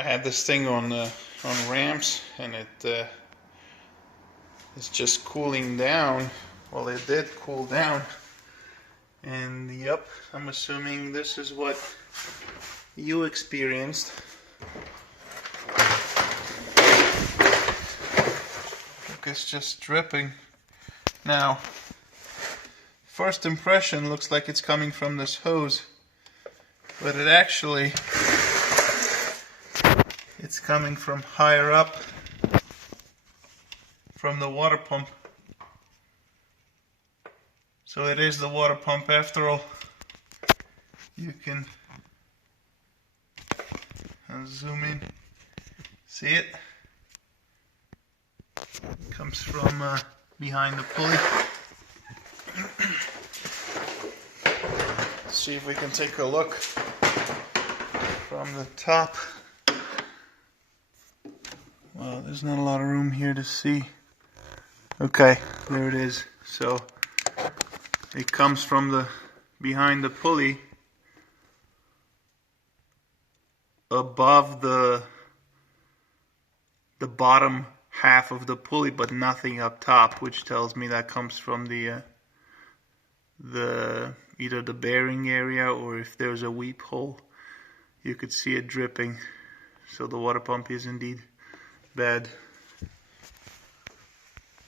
I had this thing on ramps, and it is just cooling down. Well, it did cool down, and yep, I'm assuming this is what you experienced. Look, it's just dripping. Now, first impression looks like it's coming from this hose, but it's coming from higher up, from the water pump. So it is the water pump after all. You can zoom in, see it? It comes from behind the pulley. See if we can take a look from the top. Well, there's not a lot of room here to see. Okay, there it is. So it comes from the behind the pulley, above the bottom half of the pulley, but nothing up top, which tells me that comes from the either the bearing area, or if there's a weep hole, you could see it dripping. So the water pump is indeed bad.